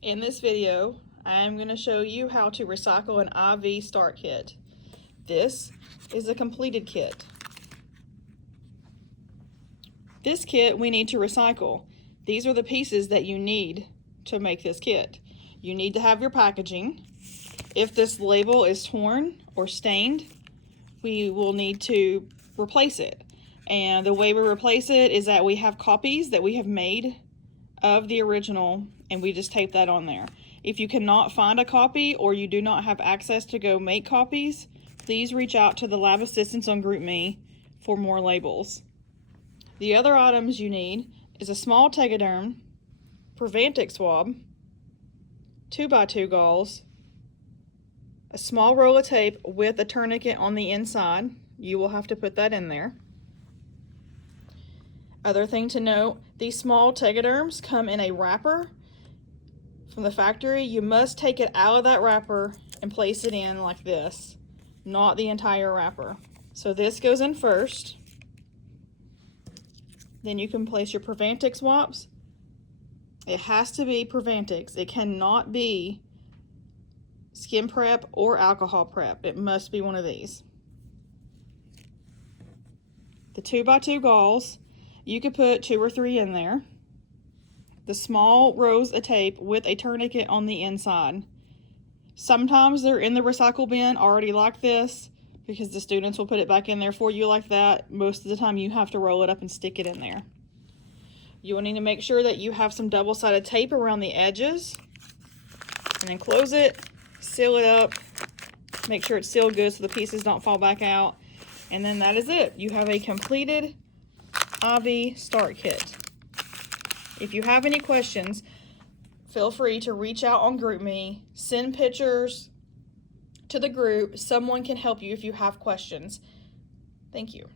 In this video, I am going to show you how to recycle an IV start kit. This is a completed kit. This kit we need to recycle. These are the pieces that you need to make this kit. You need to have your packaging. If this label is torn or stained, we will need to replace it. And the way we replace it is that we have copies that we have made of the original and we just tape that on there. If you cannot find a copy or you do not have access to go make copies, please reach out to the lab assistants on GroupMe for more labels. The other items you need is a small Tegaderm, Prevantix swab, 2x2 gauze, a small roll of tape with a tourniquet on the inside. You will have to put that in there. Other thing to note, these small Tegaderms come in a wrapper from the factory. You must take it out of that wrapper and place it in like this, not the entire wrapper. So this goes in first. Then you can place your Prevantix swabs. It has to be Prevantix. It cannot be Skin Prep or Alcohol Prep. It must be one of these. The 2x2 gauze, you could put 2 or 3 in there. The small rows of tape with a tourniquet on the inside. Sometimes they're in the recycle bin already like this because the students will put it back in there for you like that. Most of the time you have to roll it up and stick it in there. You will need to make sure that you have some double-sided tape around the edges and then close it, seal it up, make sure it's sealed good so the pieces don't fall back out, and then that is it. You have a completed IV start kit. If you have any questions, feel free to reach out on GroupMe, send pictures to the group. Someone can help you if you have questions. Thank you.